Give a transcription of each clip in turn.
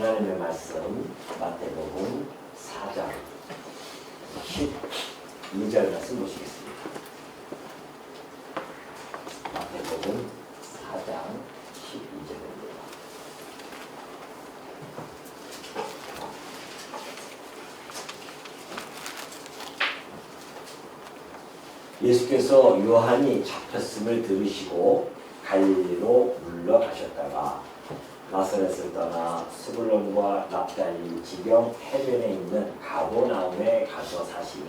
하나님의 말씀 마태복음 4장 12절 말씀 보시겠습니다. 마태복음 4장 12절입니다. 예수께서 요한이 잡혔음을 들으시고 갈릴리로 물러가셨다가 나사렛을 떠나 스불론과 납달리 지경 해변에 있는 가버나움에 가서 사시니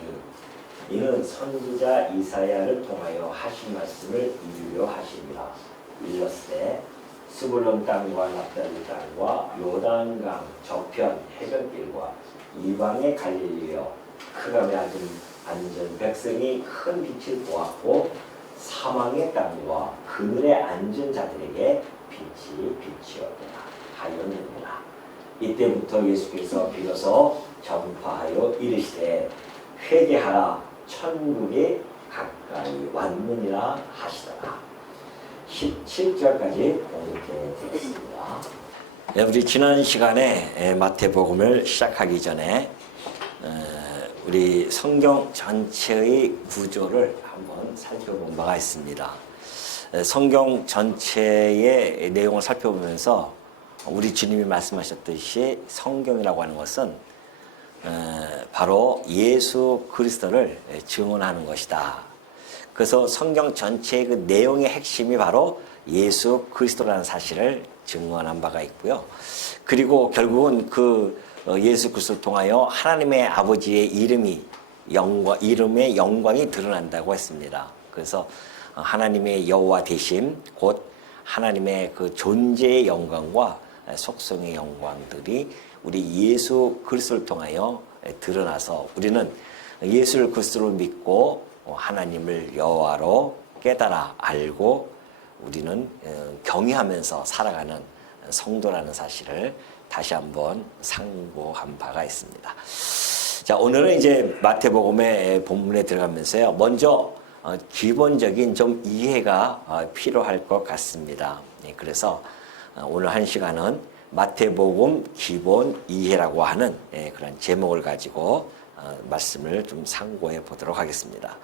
이는 선지자 이사야를 통하여 하신 말씀을 이루려 하심이라. 일렀으되 스불론 땅과 납달리 땅과 요단강 저편 해변길과 이방의 갈릴리여 크감에 앉은 백성이 큰 빛을 보았고 사망의 땅과 그늘에 앉은 자들에게 빛이 비치었구나 하였느니라. 이때부터 예수께서 비로소 전파하여 이르시되 회개하라 천국이 가까이 왔느니라 하시더라. 17절까지 공독해 드렸습니다. 우리 지난 시간에 마태복음을 시작하기 전에 우리 성경 전체의 구조를 한번 살펴본 바가 있습니다. 성경 전체의 내용을 살펴보면서 우리 주님이 말씀하셨듯이 성경이라고 하는 것은 바로 예수 그리스도를 증언하는 것이다. 그래서 성경 전체의 그 내용의 핵심이 바로 예수 그리스도라는 사실을 증언한 바가 있고요. 그리고 결국은 그 예수 그리스도를 통하여 하나님의 아버지의 이름의 영광이 드러난다고 했습니다. 그래서 하나님의 여호와 되심, 곧 하나님의 그 존재의 영광과 속성의 영광들이 우리 예수 그리스도를 통하여 드러나서 우리는 예수 그리스도를 믿고 하나님을 여호와로 깨달아 알고 우리는 경외하면서 살아가는 성도라는 사실을 다시 한번 상고한 바가 있습니다. 자, 오늘은 이제 마태복음의 본문에 들어가면서요. 먼저 기본적인 좀 이해가 필요할 것 같습니다. 그래서 오늘 한 시간은 마태복음 기본 이해라고 하는 그런 제목을 가지고 말씀을 좀 상고해 보도록 하겠습니다.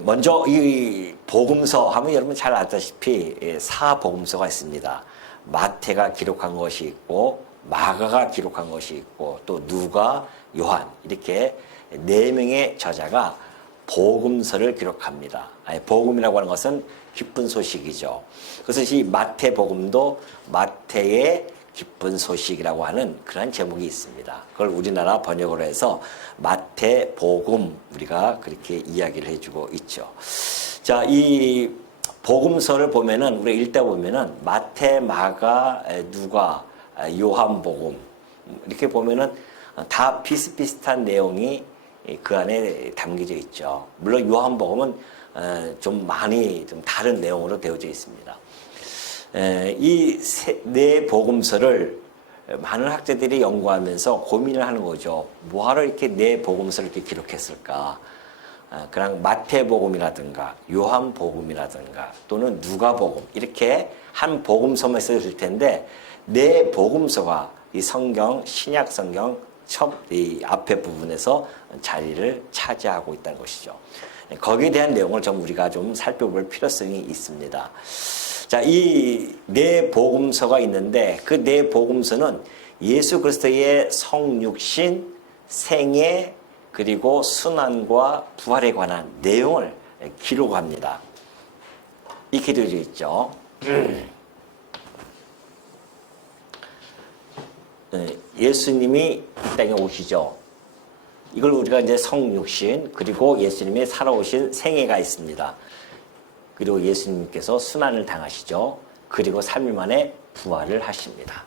먼저 이 복음서 하면 여러분 잘 아다시피 사복음서가 있습니다. 마태가 기록한 것이 있고 마가가 기록한 것이 있고 또 누가, 요한 이렇게 4명의 저자가 복음서를 기록합니다. 복음이라고 하는 것은 기쁜 소식이죠. 그래서 이 마태복음도 마태의 기쁜 소식이라고 하는 그런 제목이 있습니다. 그걸 우리나라 번역으로 해서 마태복음 우리가 그렇게 이야기를 해주고 있죠. 자, 이 복음서를 보면은 우리가 읽다 보면은 마태, 마가, 누가, 요한복음 이렇게 보면은 다 비슷비슷한 내용이 그 안에 담겨져 있죠. 물론 요한복음은 좀 많이 좀 다른 내용으로 되어져 있습니다. 이 네 복음서를 많은 학자들이 연구하면서 고민을 하는 거죠. 뭐하러 이렇게 네 복음서를 이렇게 기록했을까? 그냥 마태복음이라든가 요한복음이라든가 또는 누가복음 이렇게 한 복음서만 있을 텐데 네 복음서가 이 성경 신약 성경 첫 이 앞에 부분에서 자리를 차지하고 있다는 것이죠. 거기에 대한 내용을 좀 우리가 좀 살펴볼 필요성이 있습니다. 자, 이 네 복음서가 있는데 그 네 복음서는 예수 그리스도의 성육신, 생애 그리고 순환과 부활에 관한 내용을 기록합니다. 이렇게 되어 있죠. 예수님이 이 땅에 오시죠. 이걸 우리가 이제 성육신 그리고 예수님의 살아오신 생애가 있습니다. 그리고 예수님께서 순환을 당하시죠. 그리고 3일 만에 부활을 하십니다.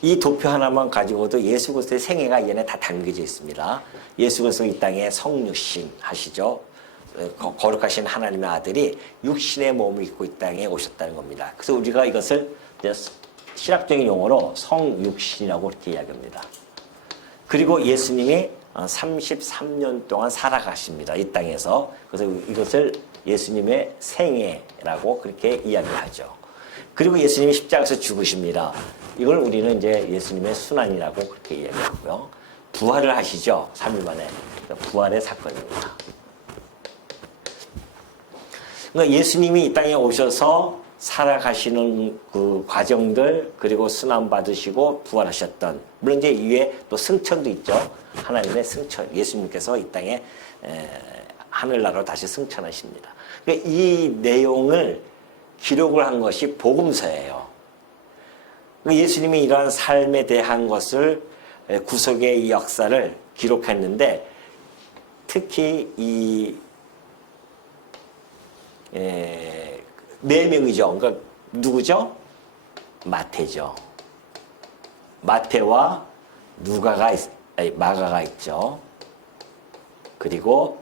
이 도표 하나만 가지고도 예수 그리스도의 생애가 이 안에 다 담겨져 있습니다. 예수 그리스도 이 땅에 성육신 하시죠. 거룩하신 하나님의 아들이 육신의 몸을 입고 이 땅에 오셨다는 겁니다. 그래서 우리가 이것을 신학적인 용어로 성육신이라고 이렇게 이야기합니다. 그리고 예수님이 33년 동안 살아가십니다. 이 땅에서. 그래서 이것을 예수님의 생애라고 그렇게 이야기하죠. 그리고 예수님이 십자가에서 죽으십니다. 이걸 우리는 이제 예수님의 순환이라고 그렇게 이야기하고요. 부활을 하시죠. 3일 만에. 부활의 사건입니다. 그러니까 예수님이 이 땅에 오셔서 살아가시는 그 과정들, 그리고 순환 받으시고 부활하셨던, 물론 이제 이외에 또 승천도 있죠. 하나님의 승천, 예수님께서 이 땅에 하늘나라로 다시 승천하십니다. 그러니까 이 내용을 기록을 한 것이 복음서예요. 예수님이 이러한 삶에 대한 것을, 구속의 이 역사를 기록했는데, 특히 이 네 명이죠. 그러니까 누구죠? 마태죠. 마태와 마가가 있죠. 그리고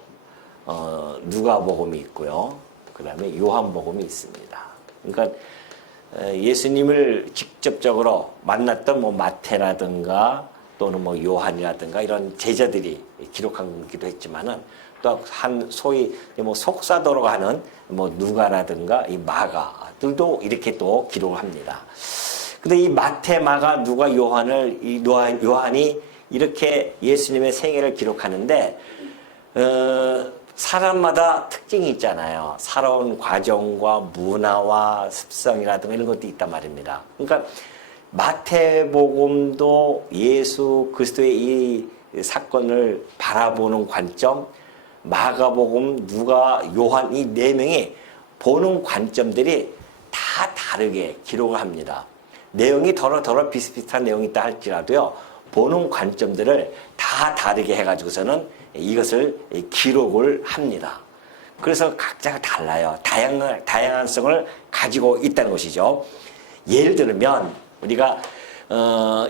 누가복음이 있고요. 그 다음에 요한복음이 있습니다. 그러니까 예수님을 직접적으로 만났던 뭐 마태라든가 또는 뭐 요한이라든가 이런 제자들이 기록한 거기도 했지만은 또 한 소위 뭐 속사도로 하는 뭐 누가라든가 이 마가들도 이렇게 또 기록을 합니다. 근데 이 마태, 마가, 누가, 요한이 이렇게 예수님의 생애를 기록하는데 사람마다 특징이 있잖아요. 살아온 과정과 문화와 습성이라든가 이런 것도 있단 말입니다. 그러니까 마태복음도 예수 그리스도의 이 사건을 바라보는 관점, 마가복음, 누가, 요한 이 네 명이 보는 관점들이 다 다르게 기록을 합니다. 내용이 더러 비슷비슷한 내용이 있다 할지라도요, 보는 관점들을 다 다르게 해가지고서는 이것을 기록을 합니다. 그래서 각자가 달라요. 다양성을 가지고 있다는 것이죠. 예를 들면 우리가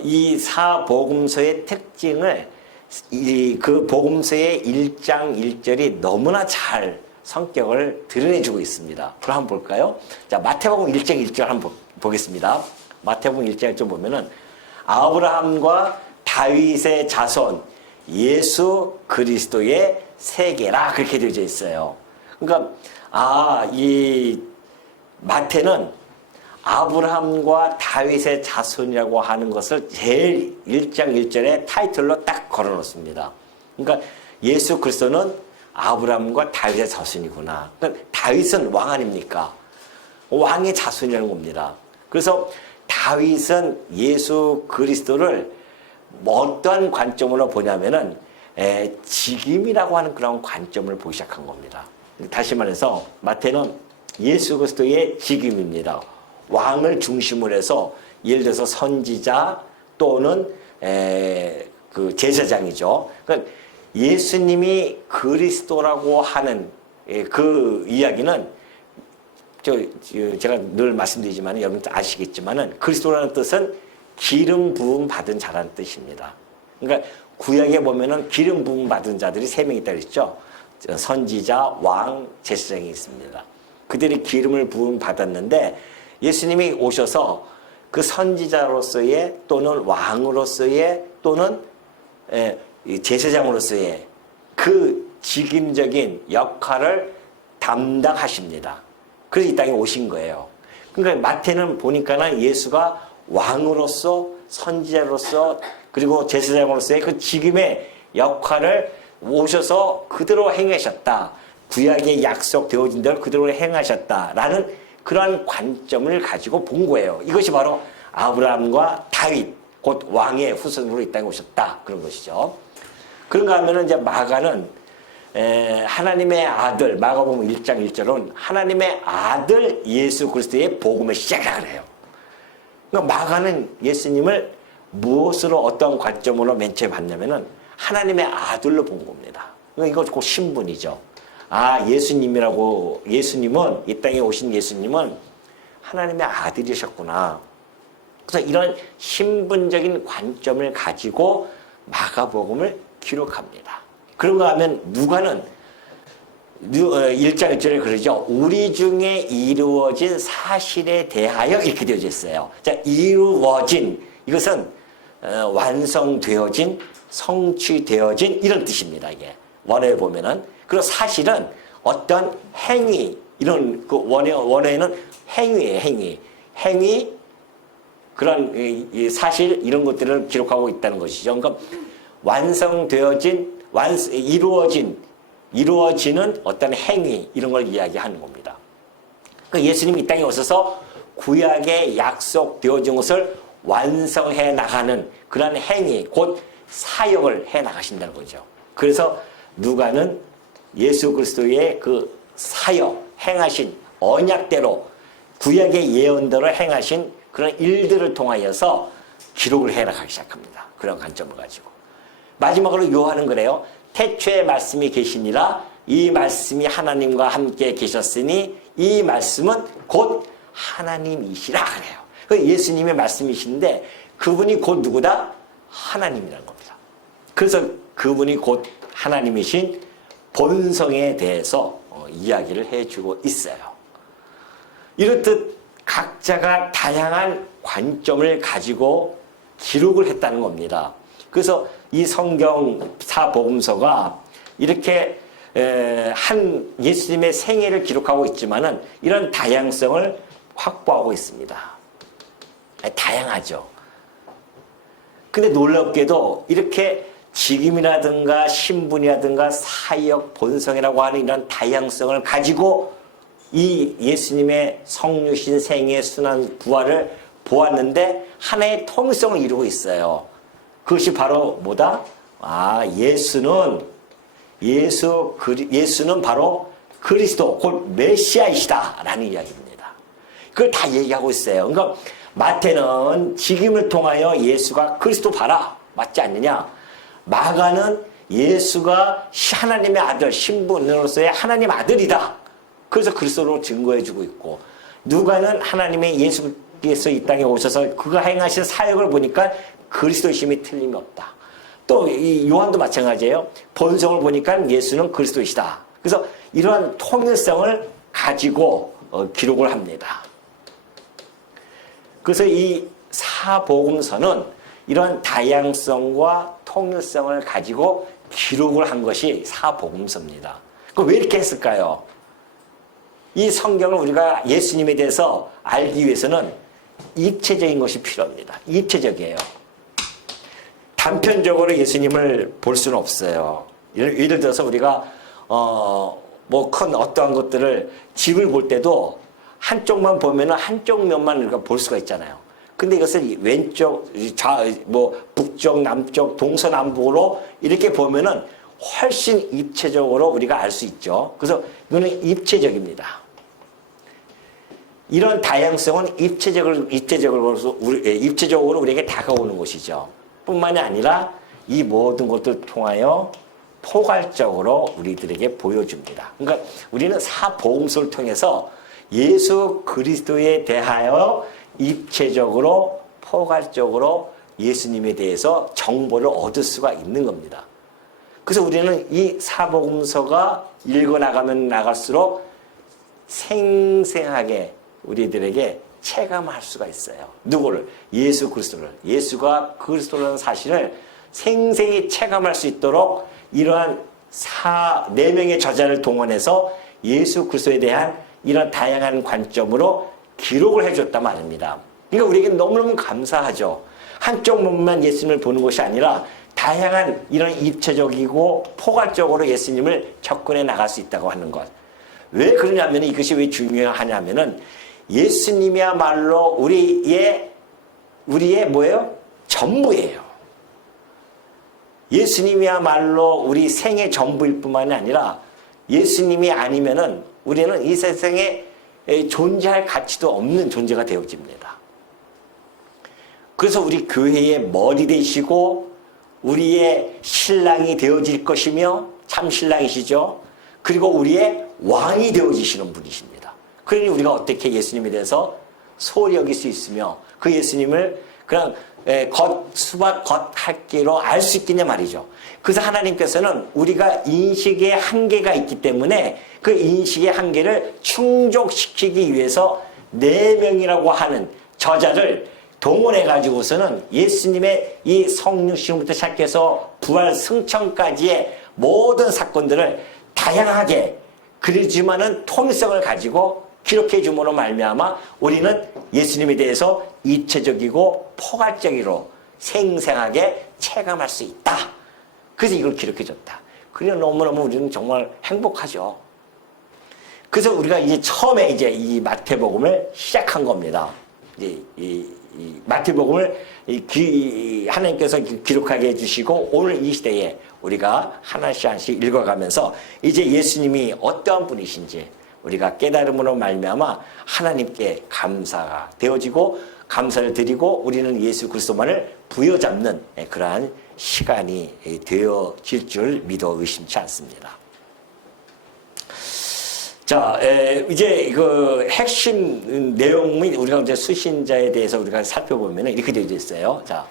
이 사복음서의 특징을 그 복음서의 1장 1절이 너무나 잘 성격을 드러내주고 있습니다. 그럼 한번 볼까요? 자, 마태복음 1장 1절 한번 보겠습니다. 마태복음 1장 1절 보면은 아브라함과 다윗의 자손 예수 그리스도의 세계라 그렇게 되어져 있어요. 그러니까 이 마태는 아브라함과 다윗의 자손이라고 하는 것을 제일 1장 1절에 타이틀로 딱 걸어놓습니다. 그러니까 예수 그리스도는 아브라함과 다윗의 자손이구나. 그러니까 다윗은 왕 아닙니까? 왕의 자손이라는 겁니다. 그래서 다윗은 예수 그리스도를 어떤 관점으로 보냐면은 직임이라고 하는 그런 관점을 보기 시작한 겁니다. 다시 말해서 마태는 예수 그리스도의 직임입니다. 왕을 중심으로 해서 예를 들어서 선지자 또는 그 제사장이죠. 그러니까 예수님이 그리스도라고 하는 그 이야기는 제가 늘 말씀드리지만 여러분 아시겠지만은 그리스도라는 뜻은 기름 부음 받은 자라는 뜻입니다. 그러니까 구약에 보면은 기름 부음 받은 자들이 세 명 있다 그랬죠. 선지자, 왕, 제사장이 있습니다. 그들이 기름을 부음 받았는데 예수님이 오셔서 그 선지자로서의 또는 왕으로서의 또는 제사장으로서의 그 직임적인 역할을 담당하십니다. 그래서 이 땅에 오신 거예요. 그러니까 마태는 보니까는 예수가 왕으로서 선지자로서 그리고 제사장으로서의 그 직임의 역할을 오셔서 그대로 행하셨다. 구약에 약속되어진 대로 그대로 행하셨다라는 그러한 관점을 가지고 본 거예요. 이것이 바로 아브라함과 다윗, 곧 왕의 후손으로 이 땅에 오셨다. 그런 것이죠. 그런가 하면은 이제 마가는 하나님의 아들, 마가복음 1장 1절은 하나님의 아들 예수 그리스도의 복음을 시작을 해요. 그러니까 마가는 예수님을 무엇으로 어떤 관점으로 맨 처음에 봤냐면은 하나님의 아들로 본 겁니다. 그러니까 이거 곧 신분이죠. 예수님은, 이 땅에 오신 예수님은 하나님의 아들이셨구나. 그래서 이런 신분적인 관점을 가지고 마가복음을 기록합니다. 그런가 하면 누가는 1장 1절에 그러죠. 우리 중에 이루어진 사실에 대하여 이렇게 되어져 있어요. 자, 이루어진, 이것은 완성되어진, 성취되어진 이런 뜻입니다. 이게 원어에 보면은. 그리고 사실은 어떤 행위, 이런 그 원어에는 행위예요, 행위. 행위, 그런 이 사실 이런 것들을 기록하고 있다는 것이죠. 그러니까 이루어지는 어떤 행위 이런 걸 이야기하는 겁니다. 그러니까 예수님이 이 땅에 오셔서 구약에 약속되어진 것을 완성해 나가는 그런 행위, 곧 사역을 해 나가신다는 거죠. 그래서 누가는 예수 그리스도의 그 사역, 행하신 언약대로 구약의 예언대로 행하신 그런 일들을 통하여서 기록을 해 나가기 시작합니다. 그런 관점을 가지고. 마지막으로 요한은 그래요. 태초에 말씀이 계시니라. 이 말씀이 하나님과 함께 계셨으니 이 말씀은 곧 하나님이시라 그래요. 예수님의 말씀이신데 그분이 곧 누구다? 하나님이라는 겁니다. 그래서 그분이 곧 하나님이신 본성에 대해서 이야기를 해주고 있어요. 이렇듯 각자가 다양한 관점을 가지고 기록을 했다는 겁니다. 그래서 이 성경 사복음서가 이렇게 한 예수님의 생애를 기록하고 있지만은 이런 다양성을 확보하고 있습니다. 다양하죠. 근데 놀랍게도 이렇게 직임이라든가 신분이라든가 사역, 본성이라고 하는 이런 다양성을 가지고 이 예수님의 성육신, 생애, 순환, 부활을 보았는데 하나의 통일성을 이루고 있어요. 그것이 바로 뭐다? 예수는 바로 그리스도, 곧 메시아이시다 라는 이야기입니다. 그걸 다 얘기하고 있어요. 그러니까 마태는 직임을 통하여 예수가 그리스도 봐라, 맞지 않느냐? 마가는 예수가 하나님의 아들, 신분으로서의 하나님 아들이다. 그래서 그리스도로 증거해주고 있고, 누가는 하나님의 예수께서 이 땅에 오셔서 그가 행하신 사역을 보니까 그리스도심이 틀림없다. 또 이 요한도 마찬가지예요. 본성을 보니까 예수는 그리스도이시다. 그래서 이러한 통일성을 가지고 기록을 합니다. 그래서 이 사복음서는 이런 다양성과 통일성을 가지고 기록을 한 것이 사복음서입니다. 왜 이렇게 했을까요? 이 성경을 우리가 예수님에 대해서 알기 위해서는 입체적인 것이 필요합니다. 입체적이에요. 단편적으로 예수님을 볼 수는 없어요. 예를 들어서 우리가 큰 어떠한 것들을 집을 볼 때도 한쪽만 보면은 한쪽 면만 우리가 볼 수가 있잖아요. 근데 이것을 왼쪽, 북쪽, 남쪽, 동서남북으로 이렇게 보면은 훨씬 입체적으로 우리가 알 수 있죠. 그래서 이거는 입체적입니다. 이런 다양성은 입체적으로 우리에게 다가오는 것이죠. 뿐만이 아니라 이 모든 것들을 통하여 포괄적으로 우리들에게 보여줍니다. 그러니까 우리는 사복음서를 통해서 예수 그리스도에 대하여 입체적으로 포괄적으로 예수님에 대해서 정보를 얻을 수가 있는 겁니다. 그래서 우리는 이 사복음서가 읽어나가면 나갈수록 생생하게 우리들에게 체감할 수가 있어요. 누구를? 예수 그리스도를. 예수가 그리스도라는 사실을 생생히 체감할 수 있도록 이러한 네 명의 저자를 동원해서 예수 그리스도에 대한 이런 다양한 관점으로 기록을 해줬단 말입니다. 그러니까 우리에게 너무너무 감사하죠. 한쪽 면만 예수님을 보는 것이 아니라 다양한 이런 입체적이고 포괄적으로 예수님을 접근해 나갈 수 있다고 하는 것. 왜 그러냐면 이것이 왜 중요하냐면은 예수님이야말로 우리의 뭐예요? 전부예요. 예수님이야말로 우리 생의 전부일 뿐만이 아니라 예수님이 아니면은 우리는 이 세상에 존재할 가치도 없는 존재가 되어집니다. 그래서 우리 교회의 머리 되시고 우리의 신랑이 되어질 것이며 참 신랑이시죠. 그리고 우리의 왕이 되어지시는 분이십니다. 그러니 우리가 어떻게 예수님에 대해서 소홀히 여길 수 있으며 그 예수님을 그냥 수박 겉핥기로 알 수 있겠냐 말이죠. 그래서 하나님께서는 우리가 인식의 한계가 있기 때문에 그 인식의 한계를 충족시키기 위해서 4명이라고 하는 저자를 동원해 가지고서는 예수님의 이 성육신부터 시작해서 부활 승천까지의 모든 사건들을 다양하게 그러지만은 통일성을 가지고 기록해 줌으로 말미암아 우리는 예수님에 대해서 입체적이고 포괄적으로 생생하게 체감할 수 있다. 그래서 이걸 기록해 줬다. 그래 너무너무 우리는 정말 행복하죠. 그래서 우리가 이제 처음에 이제 이 마태복음을 시작한 겁니다. 이제 이 마태복음을 하나님께서 기록하게 해주시고 오늘 이 시대에 우리가 하나씩 하나씩 읽어가면서 이제 예수님이 어떠한 분이신지 우리가 깨달음으로 말미암아 하나님께 감사가 되어지고 감사를 드리고 우리는 예수 그리스도만을 부여잡는 그러한 시간이 되어질 줄 믿어 의심치 않습니다. 자, 이제 그 핵심 내용이 우리가 이제 수신자에 대해서 우리가 살펴보면 이렇게 되어 있어요. 자,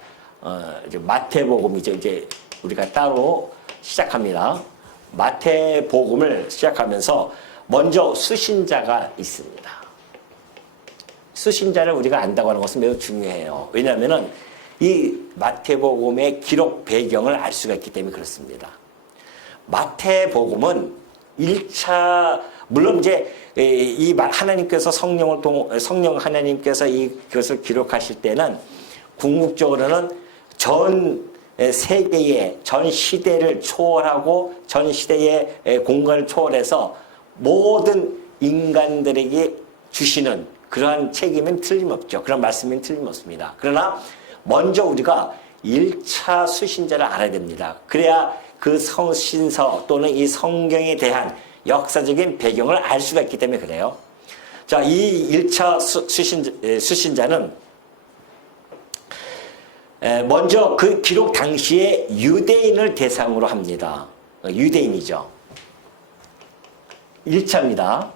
이제 마태복음이죠. 이제 우리가 따로 시작합니다. 마태복음을 시작하면서 먼저 수신자가 있습니다. 수신자를 우리가 안다고 하는 것은 매우 중요해요. 왜냐하면은 이 마태복음의 기록 배경을 알 수가 있기 때문에 그렇습니다. 마태복음은 1차 물론 이제 이 하나님께서 성령 하나님께서 이것을 기록하실 때는 궁극적으로는 전 세계의 전 시대를 초월하고 전 시대의 공간을 초월해서 모든 인간들에게 주시는 그러한 책임은 틀림없죠. 그런 말씀은 틀림없습니다. 그러나 먼저 우리가 1차 수신자를 알아야 됩니다. 그래야 그 성신서 또는 이 성경에 대한 역사적인 배경을 알 수가 있기 때문에 그래요. 자, 이 1차 수신자는 먼저 그 기록 당시에 유대인을 대상으로 합니다. 유대인이죠. 1차입니다.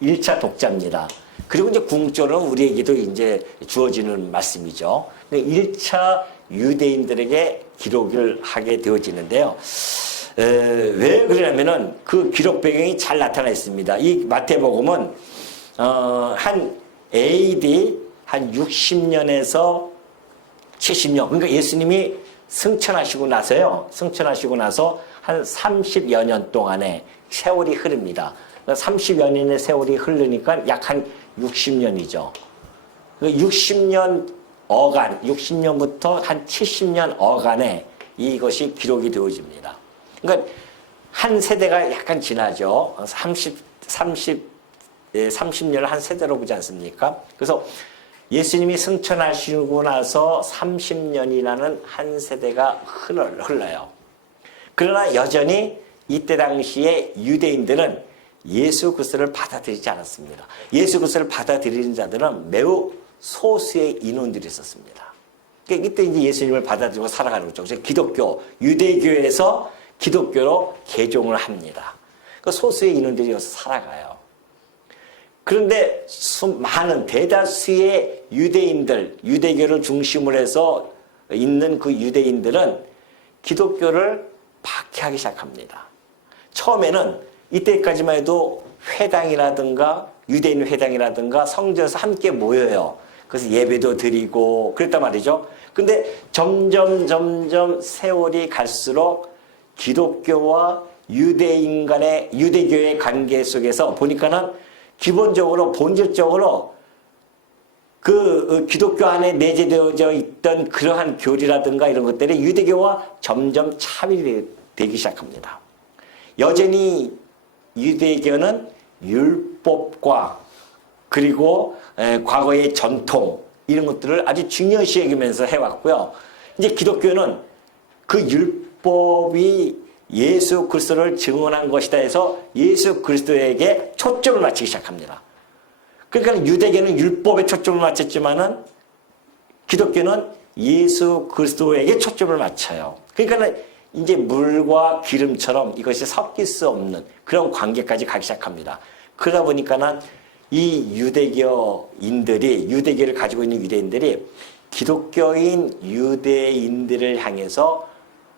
1차 독자입니다. 그리고 이제 궁극적으로는 우리에게도 이제 주어지는 말씀이죠. 1차 유대인들에게 기록을 하게 되어지는데요. 왜 그러냐면은 그 기록 배경이 잘 나타나 있습니다. 이 마태복음은 한 AD 한 60년에서 70년, 그러니까 예수님이 승천하시고 나서요. 승천하시고 나서 한 30여 년 동안의 세월이 흐릅니다. 30여 년의 세월이 흐르니까 약 한 60년이죠. 60년 어간, 60년부터 한 70년 어간에 이것이 기록이 되어집니다. 그러니까 한 세대가 약간 지나죠. 30년을 한 세대로 보지 않습니까? 그래서 예수님이 승천하시고 나서 30년이라는 한 세대가 흘러요. 그러나 여전히 이때 당시에 유대인들은 예수 그리스도를 받아들이지 않았습니다. 예수 그리스도를 받아들이는 자들은 매우 소수의 인원들이 있었습니다. 그러니까 이때 이제 예수님을 받아들이고 살아가는 거죠. 그래서 기독교, 유대교에서 기독교로 개종을 합니다. 그 소수의 인원들이 여기서 살아가요. 그런데 많은 대다수의 유대인들, 유대교를 중심으로 해서 있는 그 유대인들은 기독교를 박해하기 시작합니다. 처음에는 이때까지만 해도 회당이라든가 유대인 회당이라든가 성전에서 함께 모여요. 그래서 예배도 드리고 그랬단 말이죠. 근데 점점 세월이 갈수록 기독교와 유대인 간의 유대교의 관계 속에서 보니까는 기본적으로 본질적으로 그 기독교 안에 내재되어져 있던 그러한 교리라든가 이런 것들이 유대교와 점점 차별이 되기 시작합니다. 여전히 유대교는 율법과 그리고 과거의 전통 이런 것들을 아주 중요시 여기면서 해왔고요. 이제 기독교는 그 율법이 예수 그리스도를 증언한 것이다 해서 예수 그리스도에게 초점을 맞추기 시작합니다. 그러니까 유대교는 율법에 초점을 맞췄지만은 기독교는 예수 그리스도에게 초점을 맞춰요. 그러니까 이제 물과 기름처럼 이것이 섞일 수 없는 그런 관계까지 가기 시작합니다. 그러다 보니까는 이 유대교를 가지고 있는 유대인들이 기독교인 유대인들을 향해서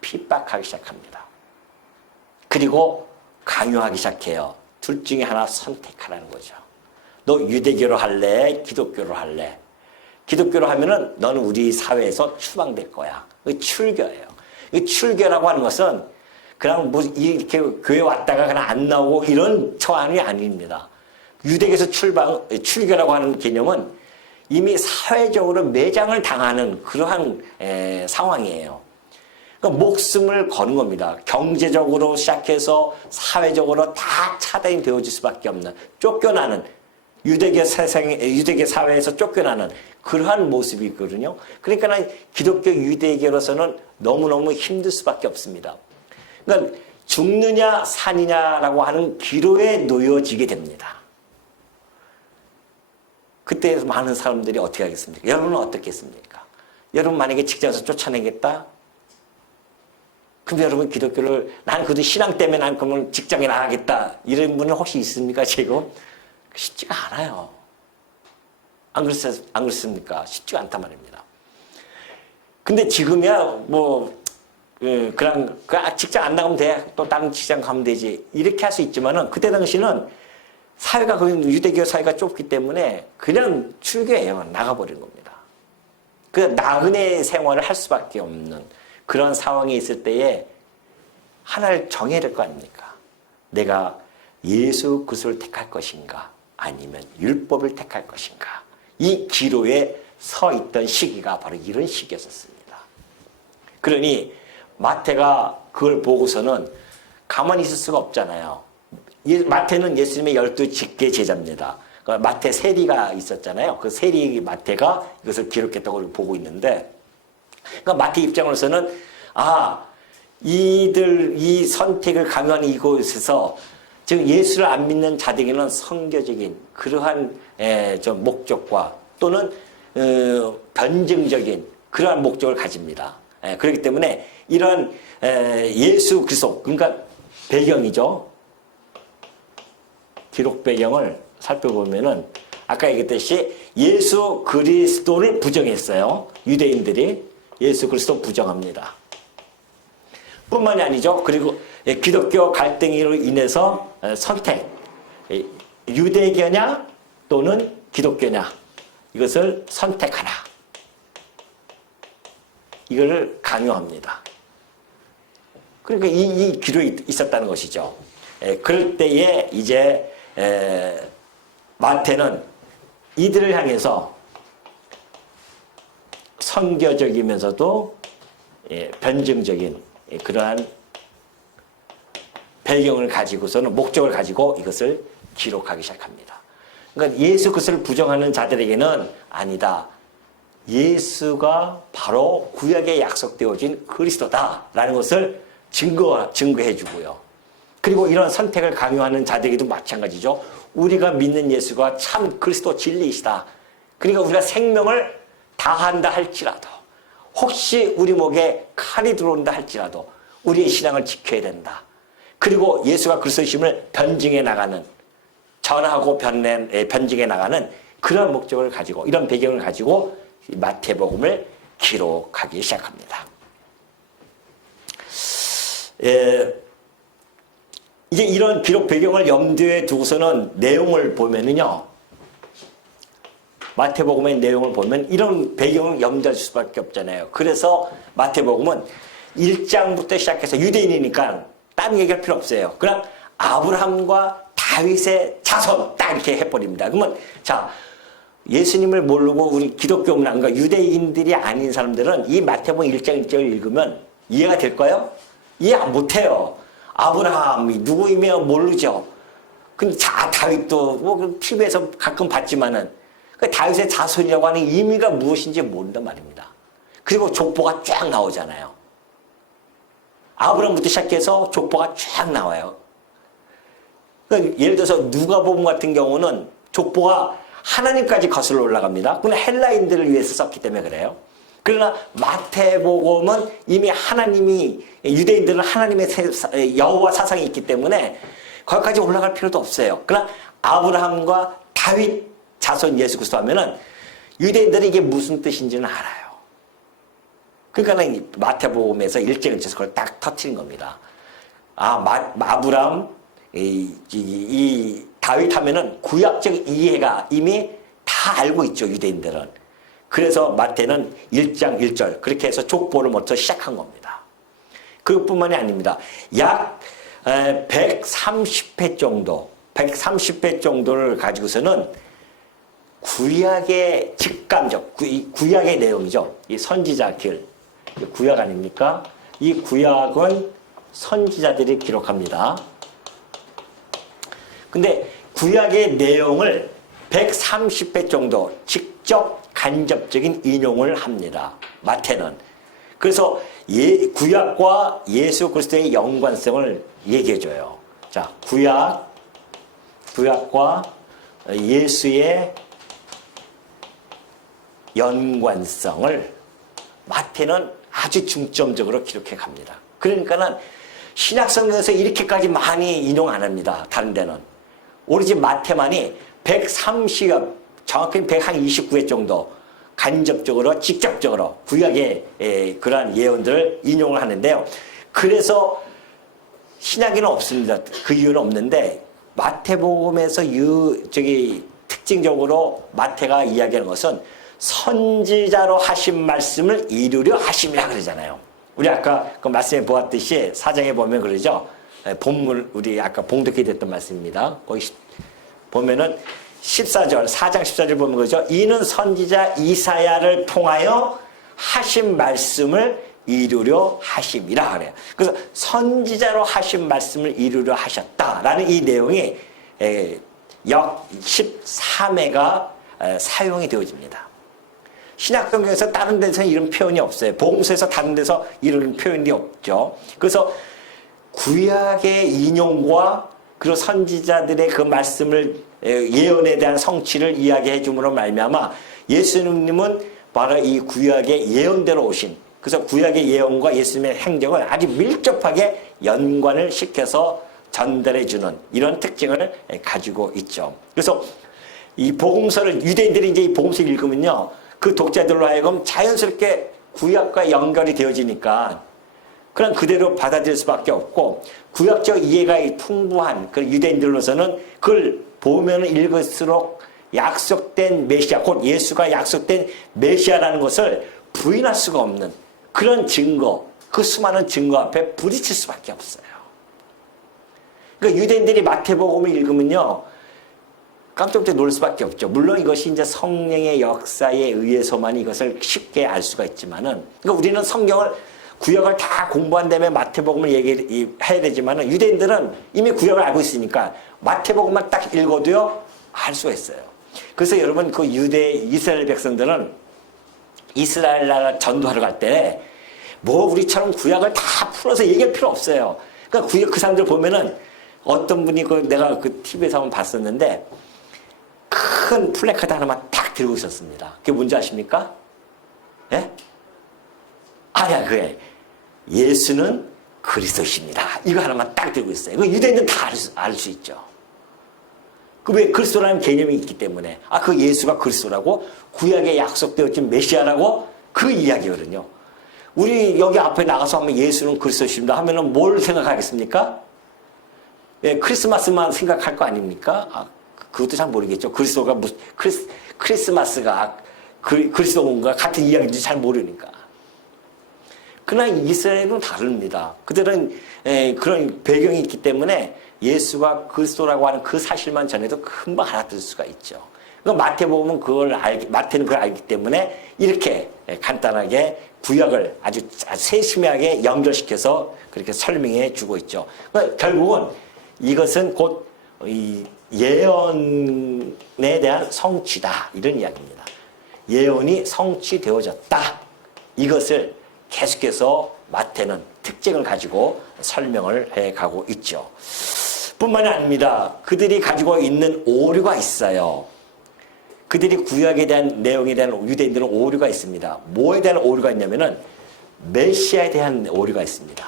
핍박하기 시작합니다. 그리고 강요하기 시작해요. 둘 중에 하나 선택하라는 거죠. 너 유대교로 할래? 기독교로 할래? 기독교로 하면은 너는 우리 사회에서 추방될 거야. 출교예요. 이 출교라고 하는 것은 그냥 뭐 이렇게 교회 왔다가 그냥 안 나오고 이런 처함이 아닙니다. 유대교에서 출교라고 하는 개념은 이미 사회적으로 매장을 당하는 그러한 상황이에요. 그러니까 목숨을 거는 겁니다. 경제적으로 시작해서 사회적으로 다 차단이 되어질 수밖에 없는, 쫓겨나는, 유대교 사회에서 쫓겨나는 그러한 모습이 있거든요. 그러니까 기독교 유대교로서는 너무너무 힘들 수밖에 없습니다. 그러니까 죽느냐 사느냐라고 하는 기로에 놓여지게 됩니다. 그때 많은 사람들이 어떻게 하겠습니까? 여러분은 어떻겠습니까? 여러분 만약에 직장에서 쫓아내겠다? 그럼 여러분 기독교를, 난 그래도 신앙 때문에 난 그러면 직장에 나가겠다, 이런 분은 혹시 있습니까 지금? 쉽지가 않아요. 안 그렇습니까? 쉽지가 않단 말입니다. 근데 지금이야 그냥 직장 안 나가면 돼, 또 다른 직장 가면 되지, 이렇게 할 수 있지만은 그때 당시는 사회가, 유대교 사회가 좁기 때문에 그냥 출교해요. 나가버린 겁니다. 그 나그네 생활을 할 수밖에 없는 그런 상황이 있을 때에 하나를 정해야 될 거 아닙니까? 내가 예수 그리스도를 택할 것인가, 아니면 율법을 택할 것인가. 이 기로에 서 있던 시기가 바로 이런 시기였었습니다. 그러니 마태가 그걸 보고서는 가만히 있을 수가 없잖아요. 마태는 예수님의 12개 제자입니다. 마태 세리가 있었잖아요. 그 세리 마태가 이것을 기록했다고 보고 있는데, 그러니까 마태 입장으로서는 이 선택을 강요하는 이곳에서 즉 예수를 안 믿는 자들에게는 성교적인 그러한 목적과 또는 변증적인 그러한 목적을 가집니다. 그렇기 때문에 이런 예수 그리스도, 그러니까 배경이죠. 기록 배경을 살펴보면은 아까 얘기했듯이 예수 그리스도를 부정했어요. 유대인들이 예수 그리스도 부정합니다. 뿐만이 아니죠. 그리고 기독교 갈등으로 인해서 선택, 유대교냐 또는 기독교냐, 이것을 선택하라, 이걸 강요합니다. 그러니까 이 기로에 있었다는 것이죠. 그럴 때에 이제 마태는 이들을 향해서 선교적이면서도 변증적인 그러한 배경을 가지고서는, 목적을 가지고 이것을 기록하기 시작합니다. 그러니까 예수 그리스도를 부정하는 자들에게는 아니다, 예수가 바로 구약에 약속되어진 그리스도다라는 것을 증거해 주고요. 그리고 이런 선택을 강요하는 자들에게도 마찬가지죠. 우리가 믿는 예수가 참 그리스도 진리이시다. 그러니까 우리가 생명을 다한다 할지라도, 혹시 우리 목에 칼이 들어온다 할지라도 우리의 신앙을 지켜야 된다. 그리고 예수가 그리스도이심을 변증해 나가는, 전하고 변증해 나가는 그런 목적을 가지고, 이런 배경을 가지고 마태복음을 기록하기 시작합니다. 이제 이런 기록 배경을 염두에 두고서는 내용을 보면은요, 마태복음의 내용을 보면 이런 배경을 염두에 둘 수밖에 없잖아요. 그래서 마태복음은 1장부터 시작해서, 유대인이니까 딴 얘기할 필요 없어요. 그냥 아브라함과 다윗의 자손 딱 이렇게 해버립니다. 그러면 자, 예수님을 모르고 우리 기독교 문화가 유대인들이 아닌 사람들은 이 마태복음 1장 1절을 읽으면 이해가 될까요? 이해 못해요. 아브라함이 누구이며 모르죠. 근데 다윗도 뭐 TV에서 가끔 봤지만은 그 다윗의 자손이라고 하는 의미가 무엇인지 모른단 말입니다. 그리고 족보가 쫙 나오잖아요. 아브라함부터 시작해서 족보가 쫙 나와요. 그러니까 예를 들어서 누가복음 같은 경우는 족보가 하나님까지 거슬러 올라갑니다. 그건 헬라인들을 위해서 썼기 때문에 그래요. 그러나 마태복음은 이미 하나님이, 유대인들은 하나님의 여호와 사상이 있기 때문에 거기까지 올라갈 필요도 없어요. 그러나 아브라함과 다윗 자손 예수 그리스도 하면은 유대인들이 이게 무슨 뜻인지는 알아요. 그러니까 마태복음에서 일제에서 그걸 딱 터뜨린 겁니다. 아브라함, 이 다윗 하면은 구약적 이해가 이미 다 알고 있죠, 유대인들은. 그래서 마태는 1장 1절 그렇게 해서 족보를 먼저 시작한 겁니다. 그것뿐만이 아닙니다. 약 130회 정도, 130회 정도를 가지고서는 구약의 직감적, 구약의 내용이죠. 이 선지자 길, 구약 아닙니까? 이 구약은 선지자들이 기록합니다. 근데 구약의 내용을 130회 정도 직접 간접적인 인용을 합니다. 마태는. 그래서 구약과 예수 그리스도의 연관성을 얘기해줘요. 자, 구약과 예수의 연관성을 마태는 아주 중점적으로 기록해 갑니다. 그러니까는 신약성경에서 이렇게까지 많이 인용 안 합니다. 다른 데는. 오로지 마태만이 130, 정확히 129회 정도 간접적으로, 직접적으로 구약의 그러한 예언들을 인용을 하는데요. 그래서 신약에는 없습니다. 그 이유는 없는데 마태복음에서 특징적으로 마태가 이야기하는 것은 선지자로 하신 말씀을 이루려 하심이라 그러잖아요. 우리 아까 그 말씀에 보았듯이 사장에 보면 그러죠. 본문 우리 아까 봉독해 드렸던 말씀입니다. 거기 보면은 14절, 4장 14절 보면 그러죠. 이는 선지자 이사야를 통하여 하신 말씀을 이루려 하심이라 그래요. 그래서 선지자로 하신 말씀을 이루려 하셨다라는 이 내용이 역 13회가 사용이 되어집니다. 신약성경에서 다른 데서는 이런 표현이 없어요. 복음서에서 다른 데서 이런 표현이 없죠. 그래서 구약의 인용과 그리고 선지자들의 그 말씀을 예언에 대한 성취를 이야기해 줌으로 말미암아 예수님은 바로 이 구약의 예언대로 오신, 그래서 구약의 예언과 예수님의 행적을 아주 밀접하게 연관을 시켜서 전달해 주는 이런 특징을 가지고 있죠. 그래서 이 복음서를 유대인들이 이제 이 복음서를 읽으면요, 그 독자들로 하여금 자연스럽게 구약과 연결이 되어지니까 그냥 그대로 받아들일 수밖에 없고, 구약적 이해가 풍부한 그 유대인들로서는 그걸 보면 읽을수록 약속된 메시아, 곧 예수가 약속된 메시아라는 것을 부인할 수가 없는 그런 증거, 그 수많은 증거 앞에 부딪힐 수밖에 없어요. 그러니까 유대인들이 마태복음을 읽으면요, 깜짝깜짝 놀랄 수밖에 없죠. 물론 이것이 이제 성령의 역사에 의해서만 이것을 쉽게 알 수가 있지만은, 그러니까 우리는 성경을 구약을 다 공부한 다음에 마태복음을 얘기해야 되지만은 유대인들은 이미 구약을 알고 있으니까 마태복음만 딱 읽어도요 알 수가 있어요. 그래서 여러분 그 이스라엘 백성들은 이스라엘 나라 전도하러 갈 때 뭐 우리처럼 구약을 다 풀어서 얘기할 필요 없어요. 그러니까 구약 그 사람들 보면은 어떤 분이 내가 그 TV에서 한번 봤었는데 큰 플래카드 하나만 딱 들고 있었습니다. 그게 뭔지 아십니까? 예? 아니야, 그게 예수는 그리스도십니다. 이거 하나만 딱 들고 있어요. 이거 유대인들은 다 알 수 있죠. 그 왜 그리스도라는 개념이 있기 때문에, 그 예수가 그리스도라고, 구약에 약속되어진 메시아라고, 그 이야기거든요. 우리 여기 앞에 나가서 하면 예수는 그리스도십니다 하면은 뭘 생각하겠습니까? 예, 크리스마스만 생각할 거 아닙니까? 그것도 잘 모르겠죠. 그리스도가 무슨 크리스마스가 그리스도인가 같은 이야기인지 잘 모르니까. 그러나 이스라엘은 다릅니다. 그들은 그런 배경이 있기 때문에 예수가 그리스도라고 하는 그 사실만 전해도 금방 알아들을 수가 있죠. 그러니까 마태복음은 마태는 그걸 알기 때문에 이렇게 간단하게 구약을 아주 세심하게 연결시켜서 그렇게 설명해 주고 있죠. 그러니까 결국은 이것은 곧 이 예언에 대한 성취다, 이런 이야기입니다. 예언이 성취되어졌다. 이것을 계속해서 마태는 특징을 가지고 설명을 해가고 있죠. 뿐만이 아닙니다. 그들이 가지고 있는 오류가 있어요. 그들이 구약에 대한 내용에 대한 유대인들은 오류가 있습니다. 뭐에 대한 오류가 있냐면은 메시아에 대한 오류가 있습니다.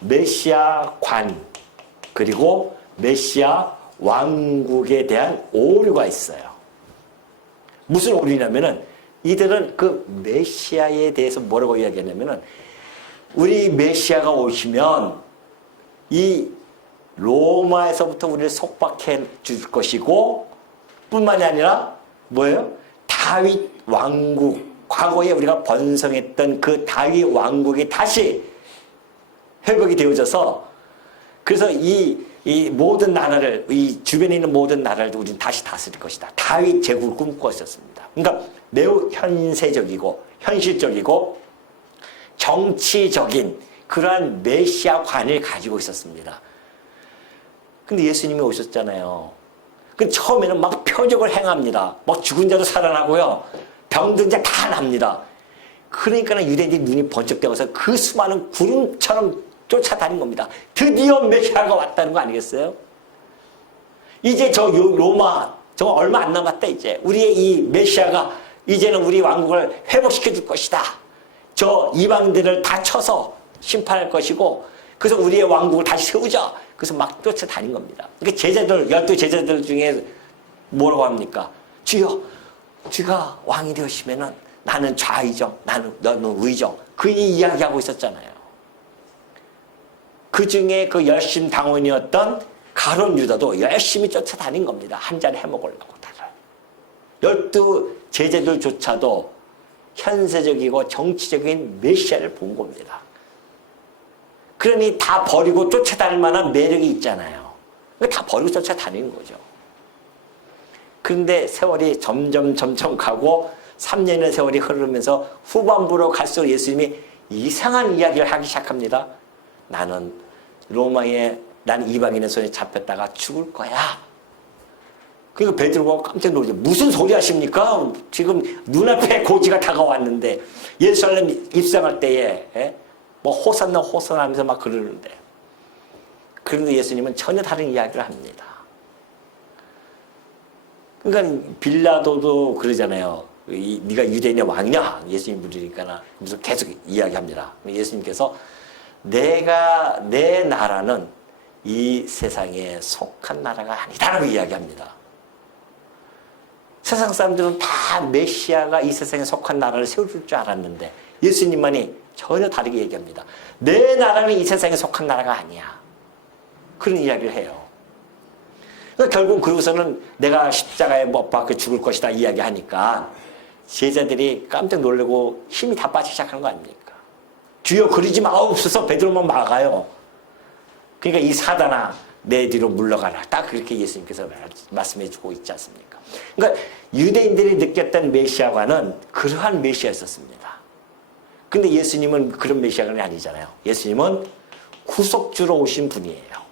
메시아관, 그리고 메시아 왕국에 대한 오류가 있어요. 무슨 오류냐면은 이들은 그 메시아에 대해서 뭐라고 이야기하냐면은, 우리 메시아가 오시면 이 로마에서부터 우리를 속박해 줄 것이고, 뿐만이 아니라 뭐예요? 다윗 왕국과 과거에 우리가 번성했던 그 다윗 왕국이 다시 회복이 되어져서 그래서 이 모든 나라를 이 주변에 있는 모든 나라를 우리는 다시 다스릴 것이다. 다윗 제국을 꿈꾸고 있었습니다. 그러니까 매우 현세적이고 현실적이고 정치적인 그러한 메시아관을 가지고 있었습니다. 근데 예수님이 오셨잖아요. 그 처음에는 막 표적을 행합니다. 막 죽은 자도 살아나고요. 병든 자 다 납니다. 그러니까 유대인들이 눈이 번쩍 뜨어서 그 수많은 구름처럼 쫓아다닌 겁니다. 드디어 메시아가 왔다는 거 아니겠어요? 이제 저 로마 저 얼마 안 남았다 이제. 우리의 이 메시아가 이제는 우리 왕국을 회복시켜 줄 것이다. 저 이방들을 다 쳐서 심판할 것이고 그래서 우리의 왕국을 다시 세우자. 그래서 막 쫓아다닌 겁니다. 그러니까 제자들 12제자들 중에 뭐라고 합니까? 주여 주가 왕이 되시면은 나는 좌의정 너는 우의정 그 이야기하고 있었잖아요. 그 중에 그 열심 당원이었던 가룟 유다도 열심히 쫓아다닌 겁니다. 한 잔 해먹으려고 다들. 12제자들조차도 현세적이고 정치적인 메시아를 본 겁니다. 그러니 다 버리고 쫓아다닐 만한 매력이 있잖아요. 다 버리고 쫓아다니는 거죠. 그런데 세월이 점점 가고 3년의 세월이 흐르면서 후반부로 갈수록 예수님이 이상한 이야기를 하기 시작합니다. 나는 이방인의 손에 잡혔다가 죽을 거야. 그러니까 베드로가 깜짝 놀라죠. 무슨 소리 하십니까? 지금 눈앞에 고지가 다가왔는데 예루살렘 입성할 때에 뭐 호산나 하면서 막 그러는데 그런데 예수님은 전혀 다른 이야기를 합니다. 그러니까 빌라도도 그러잖아요. 네가 유대인의 왕이냐? 예수님 물으니까 그래서 계속 이야기합니다. 예수님께서 내 나라는 이 세상에 속한 나라가 아니다라고 이야기합니다. 세상 사람들은 다 메시아가 이 세상에 속한 나라를 세워줄 줄 알았는데 예수님만이 전혀 다르게 얘기합니다. 내 나라는 이 세상에 속한 나라가 아니야. 그런 이야기를 해요. 그러니까 결국 그러고서는 내가 십자가에 못 박혀 죽을 것이다 이야기하니까 제자들이 깜짝 놀라고 힘이 다 빠지기 시작하는 거 아닙니까? 주여 그러지 마옵소서. 베드로만 막아요. 그러니까 이 사단아 내 뒤로 물러가라. 딱 그렇게 예수님께서 말씀해 주고 있지 않습니까? 그러니까 유대인들이 느꼈던 메시아관은 그러한 메시아였었습니다. 근데 예수님은 그런 메시아관이 아니잖아요. 예수님은 구속주로 오신 분이에요.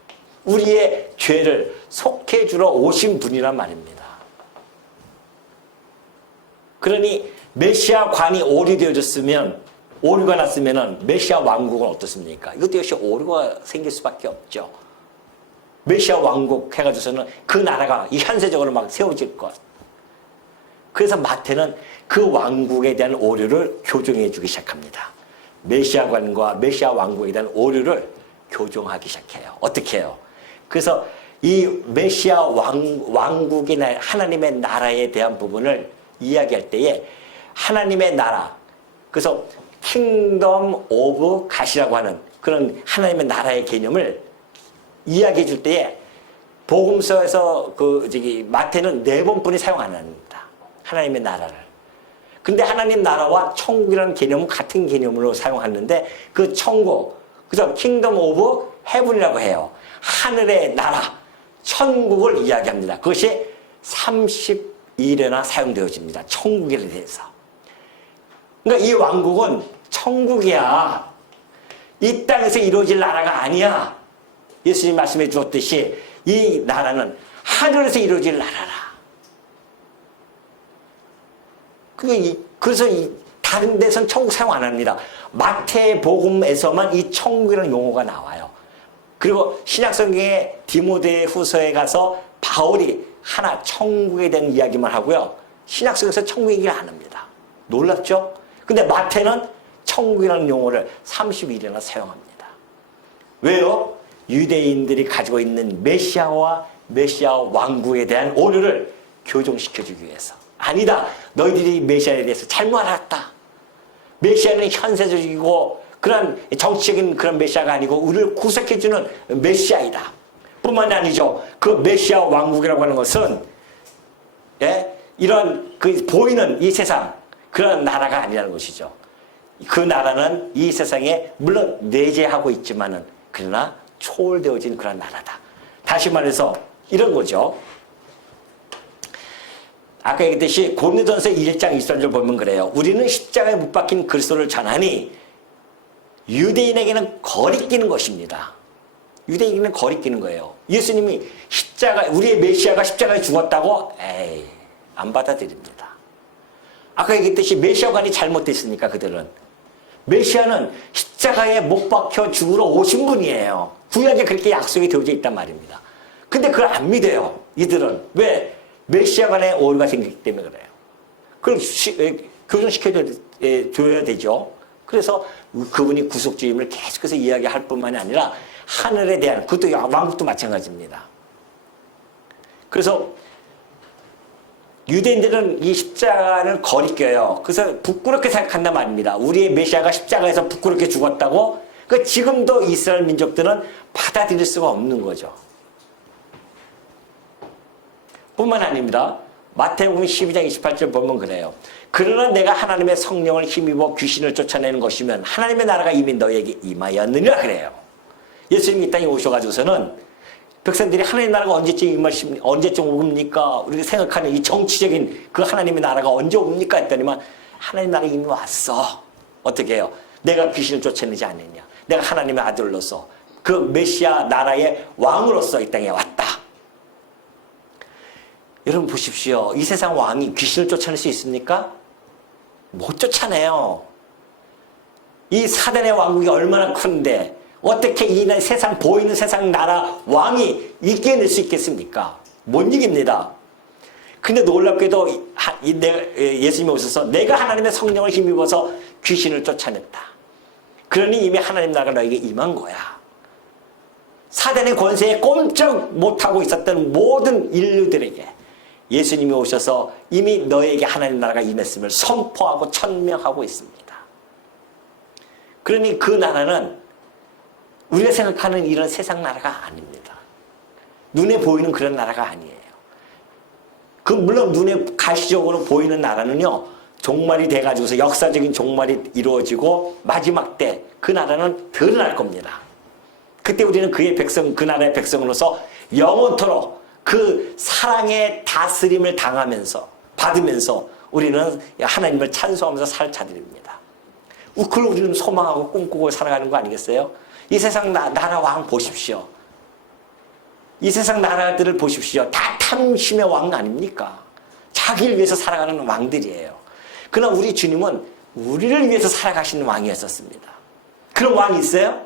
우리의 죄를 속해주러 오신 분이란 말입니다. 그러니 메시아관이 오류가 났으면 메시아 왕국은 어떻습니까? 이것도 역시 오류가 생길 수밖에 없죠. 메시아 왕국 해가지고서는 그 나라가 현세적으로 막 세워질 것. 그래서 마태는 그 왕국에 대한 오류를 교정해 주기 시작합니다. 메시아관과 메시아 왕국에 대한 오류를 교정하기 시작해요. 어떻게 해요? 그래서 이 메시아 왕국의 하나님의 나라에 대한 부분을 이야기할 때에 하나님의 나라, 그래서 킹덤 오브 갓이라고 하는 그런 하나님의 나라의 개념을 이야기해 줄 때에 복음서에서 마태는 4번뿐이 사용 안 합니다. 하나님의 나라를. 근데 하나님 나라와 천국이라는 개념은 같은 개념으로 사용하는데 그 천국, 그래서 킹덤 오브 헤븐이라고 해요. 하늘의 나라, 천국을 이야기합니다. 그것이 30일에나 사용되어집니다. 천국에 대해서. 그러니까 이 왕국은 천국이야. 이 땅에서 이루어질 나라가 아니야. 예수님 말씀해 주었듯이 이 나라는 하늘에서 이루어질 나라라. 그래서 다른 데서는 천국 사용 안 합니다. 마태복음에서만 이 천국이라는 용어가 나와요. 그리고 신약성경의 디모데 후서에 가서 바울이 하나 천국에 대한 이야기만 하고요. 신약성경에서 천국 얘기를 안 합니다. 놀랍죠? 근데 마태는 천국이라는 용어를 30일이나 사용합니다. 왜요? 유대인들이 가지고 있는 메시아와 메시아 왕국에 대한 오류를 교정시켜주기 위해서. 아니다. 너희들이 메시아에 대해서 잘못 알았다. 메시아는 현세적이고 그런 정치적인 그런 메시아가 아니고 우리를 구속해주는 메시아이다. 뿐만이 아니죠. 그 메시아 왕국이라고 하는 것은 이런 보이는 이 세상, 그런 나라가 아니라는 것이죠. 그 나라는 이 세상에 물론 내재하고 있지만은 그러나 초월되어진 그런 나라다. 다시 말해서 이런 거죠. 아까 얘기했듯이 고린도전서 1장 23절 보면 그래요. 우리는 십자가에 못 박힌 그리스도를 전하니 유대인에게는 거리끼는 것입니다. 유대인에게는 거리끼는 거예요. 예수님이 우리의 메시아가 십자가에 죽었다고? 에이, 안 받아들입니다. 아까 얘기했듯이 메시아관이 잘못됐으니까 그들은. 메시아는 십자가에 못 박혀 죽으러 오신 분이에요. 구약에 그렇게 약속이 되어져 있단 말입니다. 근데 그걸 안 믿어요. 이들은. 왜? 메시아관에 오류가 생기기 때문에 그래요. 그럼 교정시켜줘야 되죠. 그래서 그분이 구속주임을 계속해서 이야기할 뿐만이 아니라 하늘에 대한, 그것도 왕국도 마찬가지입니다. 그래서 유대인들은 이 십자가를 거리껴요. 그래서 부끄럽게 생각한단 말입니다. 우리의 메시아가 십자가에서 부끄럽게 죽었다고? 그러니까 지금도 이스라엘 민족들은 받아들일 수가 없는 거죠. 뿐만 아닙니다. 마태복음 12장 28절 보면 그래요. 그러나 내가 하나님의 성령을 힘입어 귀신을 쫓아내는 것이면 하나님의 나라가 이미 너에게 임하였느니라 그래요. 예수님이 이 땅에 오셔가지고서는 백성들이 하나님의 나라가 언제쯤 옵니까? 우리가 생각하는 이 정치적인 그 하나님의 나라가 언제 옵니까? 했더니만 하나님의 나라가 이미 왔어. 어떻게 해요? 내가 귀신을 쫓아내지 않느냐. 내가 하나님의 아들로서 그 메시아 나라의 왕으로서 이 땅에 왔다. 여러분 보십시오. 이 세상 왕이 귀신을 쫓아낼 수 있습니까? 못 쫓아내요. 이 사단의 왕국이 얼마나 큰데 어떻게 이 세상 보이는 세상 나라 왕이 이겨낼 수 있겠습니까? 못 이깁니다. 근데 놀랍게도 예수님이 오셔서 내가 하나님의 성령을 힘입어서 귀신을 쫓아냈다. 그러니 이미 하나님 나라가 너에게 임한 거야. 사단의 권세에 꼼짝 못하고 있었던 모든 인류들에게 예수님이 오셔서 이미 너에게 하나님 나라가 임했음을 선포하고 천명하고 있습니다. 그러니 그 나라는 우리가 생각하는 이런 세상 나라가 아닙니다. 눈에 보이는 그런 나라가 아니에요. 물론 눈에 가시적으로 보이는 나라는요, 종말이 돼가지고서 역사적인 종말이 이루어지고 마지막 때 그 나라는 드러날 겁니다. 그때 우리는 그의 백성, 그 나라의 백성으로서 영원토록 그 사랑의 다스림을 받으면서 우리는 하나님을 찬송하면서 살 자들입니다. 그걸 우리는 소망하고 꿈꾸고 살아가는 거 아니겠어요? 이 세상 나라 왕 보십시오. 이 세상 나라들을 보십시오. 다 탐심의 왕 아닙니까? 자기를 위해서 살아가는 왕들이에요. 그러나 우리 주님은 우리를 위해서 살아가시는 왕이었었습니다. 그런 왕이 있어요?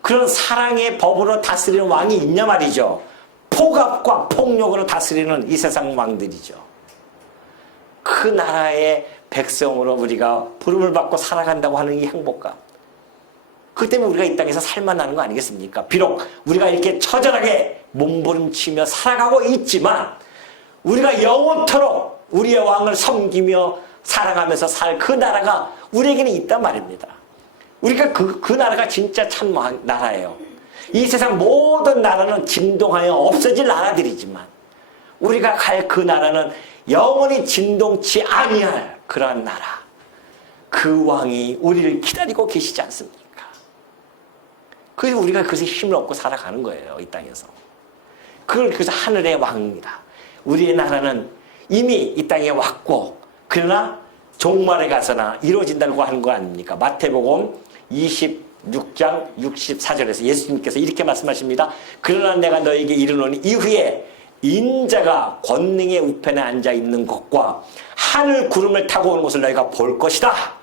그런 사랑의 법으로 다스리는 왕이 있냐 말이죠. 폭압과 폭력으로 다스리는 이 세상 왕들이죠. 그 나라의 백성으로 우리가 부름을 받고 살아간다고 하는 이 행복감. 그 때문에 우리가 이 땅에서 살만하는 거 아니겠습니까? 비록 우리가 이렇게 처절하게 몸부림치며 살아가고 있지만 우리가 영원토록 우리의 왕을 섬기며 살아가면서 살 그 나라가 우리에게는 있단 말입니다. 우리가 그 나라가 진짜 참 나라예요. 이 세상 모든 나라는 진동하여 없어질 나라들이지만 우리가 갈 그 나라는 영원히 진동치 아니할 그러한 나라. 그 왕이 우리를 기다리고 계시지 않습니까? 그래서 우리가 그것에 힘을 얻고 살아가는 거예요. 이 땅에서. 그래서 하늘의 왕입니다. 우리의 나라는 이미 이 땅에 왔고 그러나 종말에 가서나 이루어진다고 하는 거 아닙니까? 마태복음 26장 64절에서 예수님께서 이렇게 말씀하십니다. 그러나 내가 너에게 이르노니 이후에 인자가 권능의 우편에 앉아 있는 것과 하늘 구름을 타고 오는 것을 너희가 볼 것이다.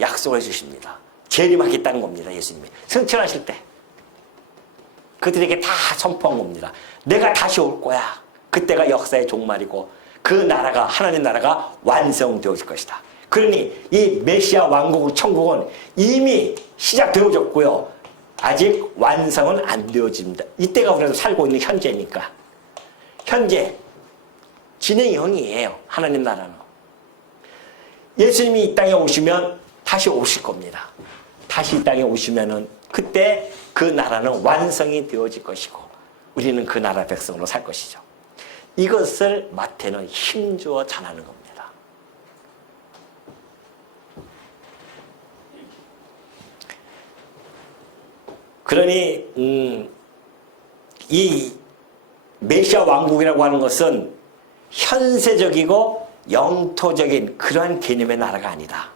약속을 해주십니다. 재림하겠다는 겁니다. 예수님이 승천하실 때 그들에게 다 선포한 겁니다. 내가 다시 올 거야. 그때가 역사의 종말이고 그 나라가 하나님 나라가 완성되어질 것이다. 그러니 이 메시아 왕국 천국은 이미 시작되어졌고요. 아직 완성은 안 되어집니다. 이때가 우리가 살고 있는 현재니까. 현재 진행형이에요. 하나님 나라는. 예수님이 이 땅에 오시면 다시 오실 겁니다. 다시 이 땅에 오시면은 그때 그 나라는 완성이 되어질 것이고 우리는 그 나라 백성으로 살 것이죠. 이것을 마태는 힘주어 전하는 겁니다. 그러니 이 메시아 왕국이라고 하는 것은 현세적이고 영토적인 그러한 개념의 나라가 아니다.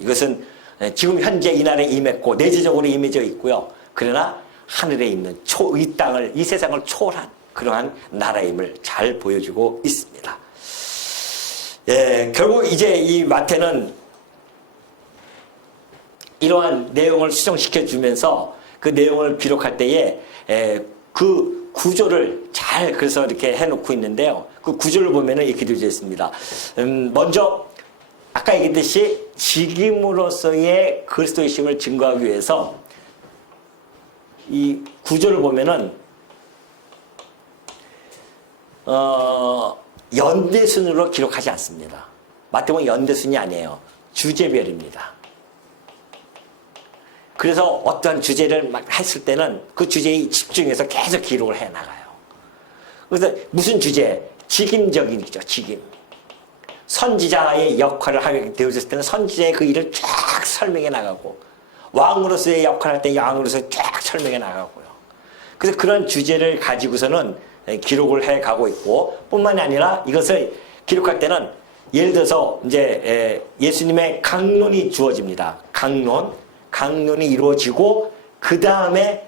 이것은 지금 현재 이 나라에 임했고 내재적으로 임해져 있고요. 그러나 하늘에 있는 이 땅을, 이 세상을 초월한 그러한 나라임을 잘 보여주고 있습니다. 예, 결국 이제 이 마태는 이러한 내용을 수정시켜 주면서 그 내용을 기록할 때에 그 구조를 잘 그래서 이렇게 해놓고 있는데요. 그 구조를 보면은 이렇게 되어 있습니다. 먼저 아까 얘기했듯이 직임으로서의 그리스도의 심을 증거하기 위해서 이 구조를 보면은 연대순으로 기록하지 않습니다. 마태복음 연대순이 아니에요. 주제별입니다. 그래서 어떠한 주제를 막 했을 때는 그 주제에 집중해서 계속 기록을 해 나가요. 그래서 무슨 주제? 직임적인이죠. 직임. 선지자의 역할을 하게 되어졌을 때는 선지자의 그 일을 쫙 설명해 나가고, 왕으로서의 역할을 할 때 왕으로서 쫙 설명해 나가고요. 그래서 그런 주제를 가지고서는 기록을 해 가고 있고, 뿐만이 아니라 이것을 기록할 때는 예를 들어서 이제 예수님의 강론이 주어집니다. 강론이 이루어지고 그 다음에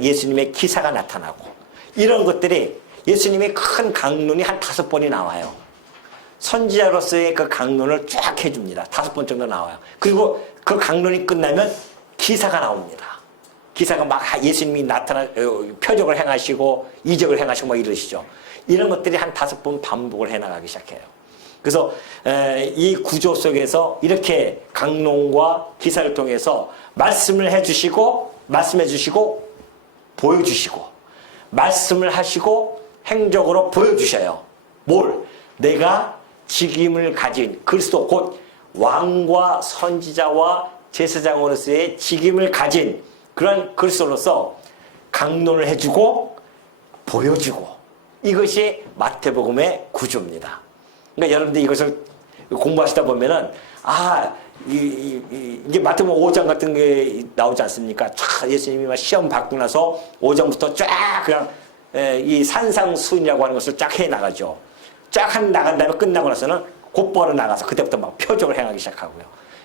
예수님의 기사가 나타나고, 이런 것들이 예수님의 큰 강론이 한 5번이 나와요. 선지자로서의 그 강론을 쫙 해줍니다. 5번 정도 나와요. 그리고 그 강론이 끝나면 기사가 나옵니다. 기사가 막 예수님이 표적을 행하시고 이적을 행하시고 막 이러시죠. 이런 것들이 한 5번 반복을 해나가기 시작해요. 그래서 이 구조 속에서 이렇게 강론과 기사를 통해서 말씀을 해주시고, 말씀해주시고, 보여주시고, 말씀을 하시고 행적으로 보여주셔요. 뭘? 내가 직임을 가진 그리스도 곧 왕과 선지자와 제사장으로서의 직임을 가진 그런 그리스도로서 강론을 해주고 보여주고, 이것이 마태복음의 구조입니다. 그러니까 여러분들 이것을 공부하시다 보면은 이게 마태복음 5장 같은 게 나오지 않습니까? 예수님이 막 시험 받고 나서 5장부터 쫙 그냥 이 산상수훈이라고 하는 것을 쫙 해 나가죠. 쫙 나간 다음에 끝나고 나서는 곧바로 나가서 그때부터 막 표적을 행하기 시작하고요.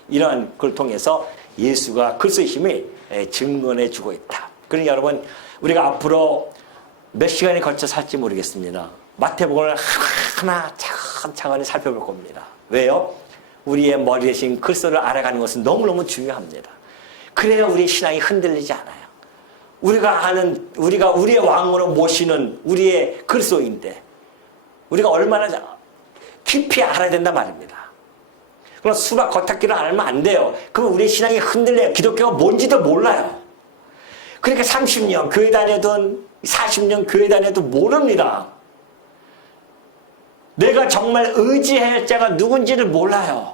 이러한 걸 통해서 예수가 그리스도의 힘을 증언해 주고 있다. 그러니 여러분, 우리가 앞으로 몇 시간에 걸쳐서 할지 모르겠습니다. 마태복음을 하나 차근차근히 살펴볼 겁니다. 왜요? 우리의 머리 대신 그리스도를 알아가는 것은 너무너무 중요합니다. 그래야 우리의 신앙이 흔들리지 않아요. 우리가 우리의 왕으로 모시는 우리의 그리스도인데, 우리가 얼마나 깊이 알아야 된단 말입니다. 그럼 수박 겉핥기를 알면 안 돼요. 그럼 우리의 신앙이 흔들려요. 기독교가 뭔지도 몰라요. 그러니까 30년 교회 다녀든 40년 교회 다녀도 모릅니다. 내가 정말 의지해야 할 자가 누군지를 몰라요.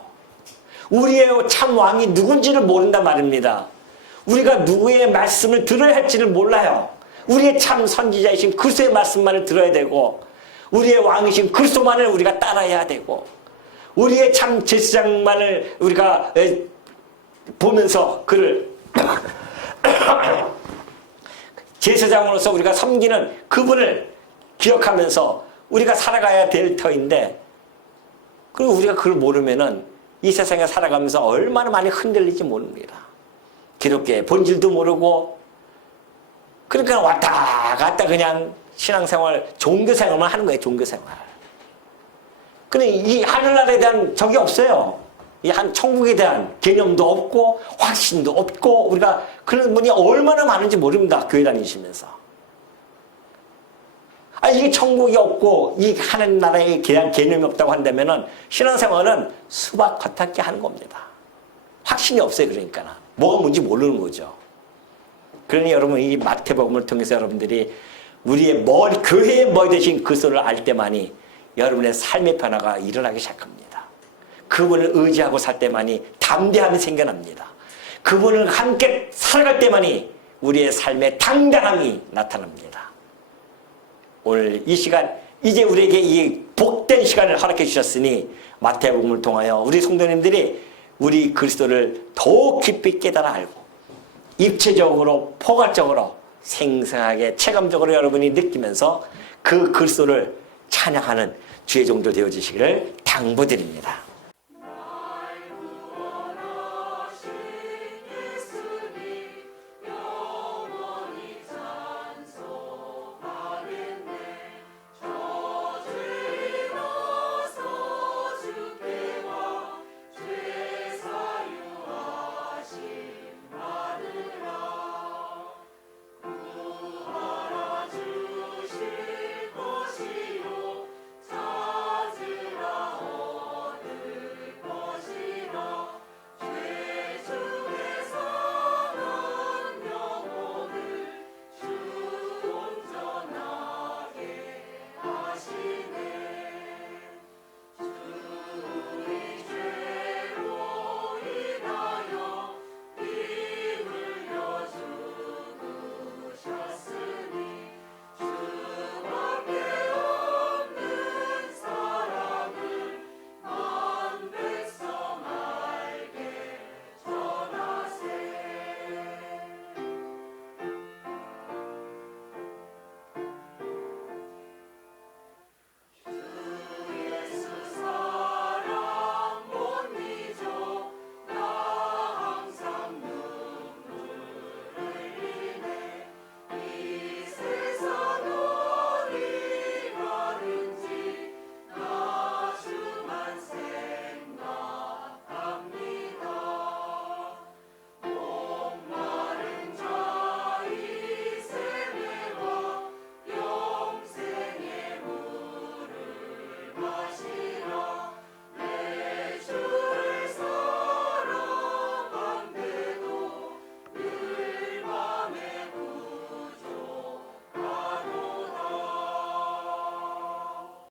우리의 참 왕이 누군지를 모른단 말입니다. 우리가 누구의 말씀을 들어야 할지를 몰라요. 우리의 참 선지자이신 그리스도의 말씀만을 들어야 되고, 우리의 왕이신 그리스도만을 우리가 따라야 되고, 우리의 참 제사장만을 우리가 보면서 그를 제사장으로서 우리가 섬기는 그분을 기억하면서 우리가 살아가야 될 터인데, 그리고 우리가 그걸 모르면은 이 세상에 살아가면서 얼마나 많이 흔들릴지 모릅니다. 기독교의 본질도 모르고, 그러니까 왔다 갔다 그냥 신앙생활, 종교생활만 하는 거예요. 종교생활. 근데 이 하늘나라에 대한 적이 없어요. 이 천국에 대한 개념도 없고 확신도 없고, 우리가 그런 분이 얼마나 많은지 모릅니다. 교회 다니시면서. 이게 천국이 없고 이 하늘나라에 대한 개념이 없다고 한다면은 신앙생활은 수박 겉핥기 하는 겁니다. 확신이 없어요. 그러니까 뭐가 뭔지 모르는 거죠. 그러니 여러분, 이 마태복음을 통해서 여러분들이 우리의 교회의 머리 대신 그리스도를 알 때만이 여러분의 삶의 변화가 일어나기 시작합니다. 그분을 의지하고 살 때만이 담대함이 생겨납니다. 그분을 함께 살아갈 때만이 우리의 삶의 당당함이 나타납니다. 오늘 이 시간, 이제 우리에게 이 복된 시간을 허락해 주셨으니 마태복음을 통하여 우리 성도님들이 우리 그리스도를 더 깊이 깨달아 알고 입체적으로 포괄적으로 생생하게 체감적으로 여러분이 느끼면서 그 그리스도를 찬양하는 주의 종들 되어주시기를 당부드립니다.